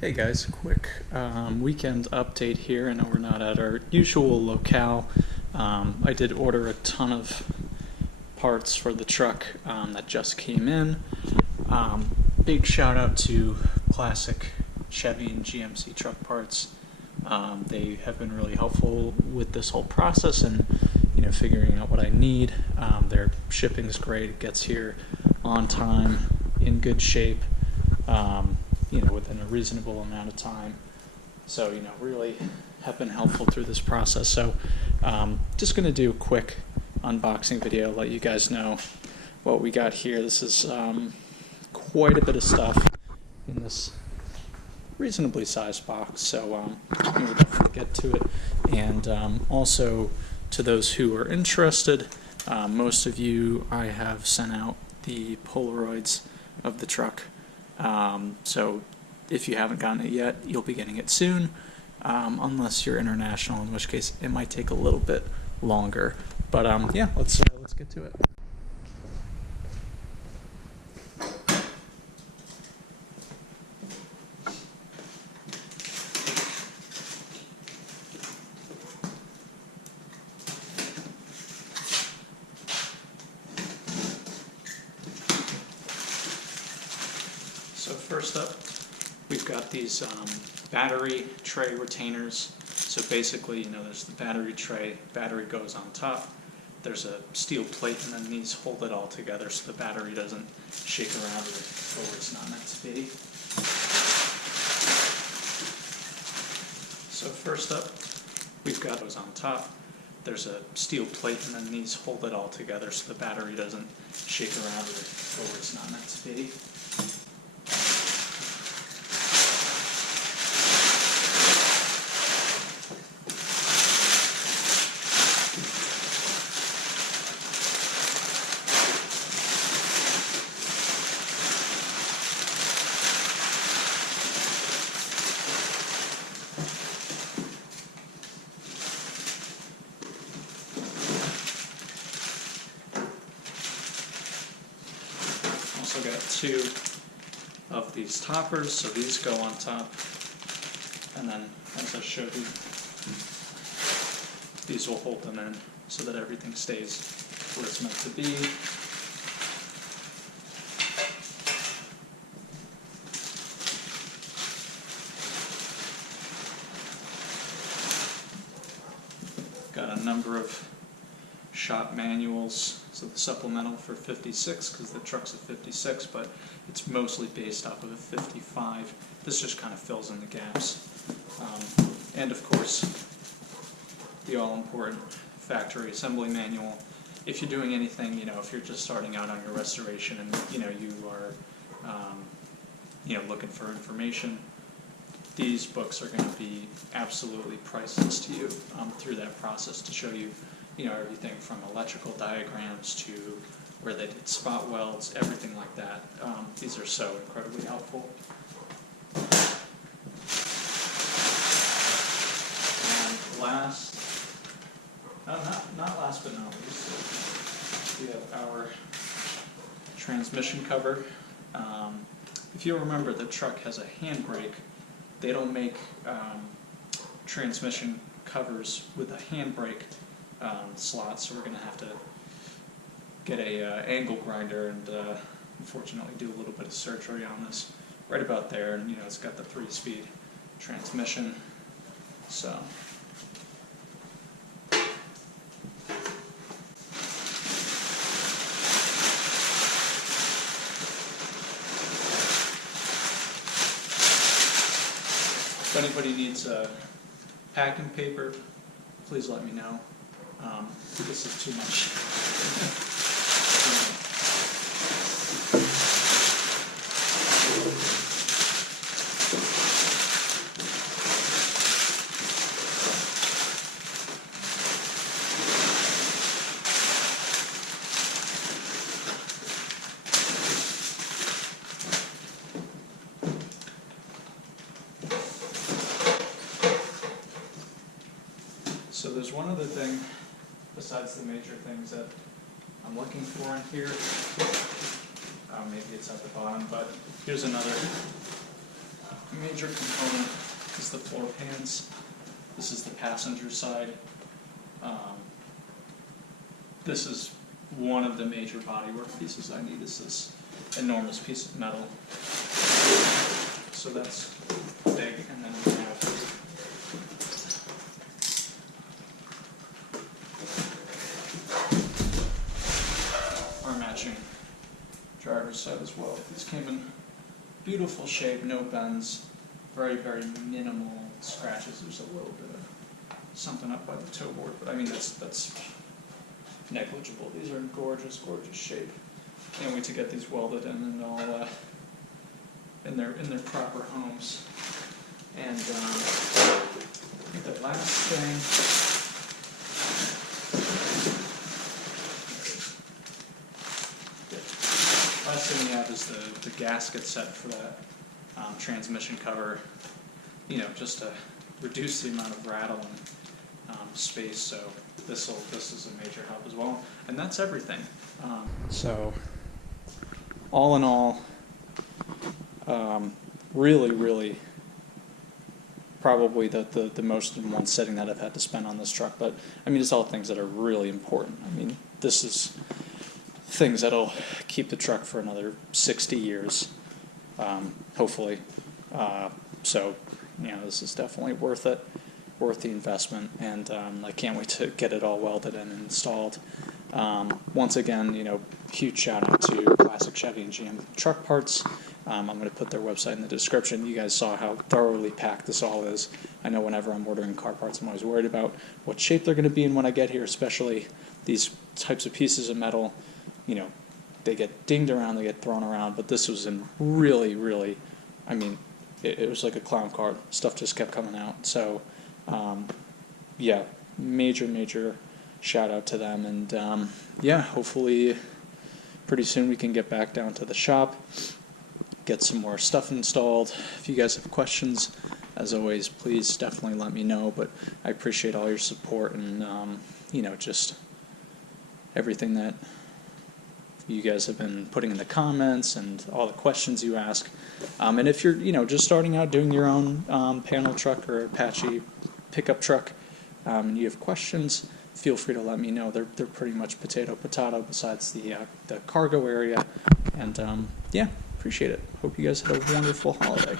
Hey guys, quick weekend update here. I know we're not at our usual locale. I did order a ton of parts for the truck that just came in. Big shout out to Classic Chevy and GMC truck parts. They have been really helpful with this whole process and figuring out what I need. Their shipping's great. It gets here on time, in good shape. Within a reasonable amount of time. So, really have been helpful through this process. So, just going to do a quick unboxing video, let you guys know what we got here. This is quite a bit of stuff in this reasonably sized box. So, we'll definitely get to it. And also, to those who are interested, most of you, I have sent out the Polaroids of the truck. So if you haven't gotten it yet, you'll be getting it soon, unless you're international, in which case it might take a little bit longer. But yeah, let's get to it. So first up, we've got these battery tray retainers. So basically, there's the battery tray, battery goes on top. There's a steel plate, and then these hold it all together so the battery doesn't shake around or go where it's not meant to be. So first up, we've got those on top. There's a steel plate, and then these hold it all together so the battery doesn't shake around or go where it's not meant to be. Also got two of these toppers, so these go on top, and then as I showed you, these will hold them in so that everything stays where it's meant to be. Got a number of shop manuals, so the supplemental for 56, because the truck's a 56, but it's mostly based off of a 55. This just kind of fills in the gaps. And of course, the all-important factory assembly manual. If you're doing anything, if you're just starting out on your restoration and you are looking for information, these books are going to be absolutely priceless to you through that process to show you everything from electrical diagrams to where they did spot welds, everything like that. These are so incredibly helpful. And last, not last but not least, we have our transmission cover. If you remember, the truck has a handbrake. They don't make transmission covers with a handbrake slot, so we're going to have to get a angle grinder and unfortunately do a little bit of surgery on this right about there. And it's got the 3-speed transmission, so if anybody needs packing paper, please let me know. This is too much. So there's one other thing besides the major things that I'm looking for in here. Maybe it's at the bottom, but here's another major component is the floor pans. This is the passenger side. This is one of the major bodywork pieces I need, is this enormous piece of metal. So that's big, and then we have our matching driver's side as well. These came in beautiful shape, no bends, very, very minimal scratches. There's a little bit of something up by the toe board, but I mean that's negligible. These are in gorgeous, gorgeous shape. Can't wait to get these welded in and all in their proper homes. And I think the last thing. Last thing we have is the gasket set for that transmission cover, just to reduce the amount of rattle and space. So this is a major help as well. And that's everything. So all in all, really probably the most in one sitting that I've had to spend on this truck. But I mean, it's all things that are really important. I mean, this is things that'll keep the truck for another 60 years, hopefully. So, this is definitely worth it, worth the investment, and I can't wait to get it all welded and installed. Once again, huge shout out to Classic Chevy and GM Truck Parts. I'm going to put their website in the description. You guys saw how thoroughly packed this all is. I know whenever I'm ordering car parts, I'm always worried about what shape they're going to be in when I get here, especially these types of pieces of metal. They get dinged around, they get thrown around, but this was in really, I mean, it was like a clown car. Stuff just kept coming out. So, major shout out to them. And, hopefully pretty soon we can get back down to the shop, get some more stuff installed. If you guys have questions, as always, please definitely let me know. But I appreciate all your support and, just everything that you guys have been putting in the comments and all the questions you ask. And if you're, just starting out doing your own panel truck or Apache pickup truck, and you have questions, feel free to let me know. They're pretty much potato besides the cargo area. And appreciate it. Hope you guys had a wonderful holiday.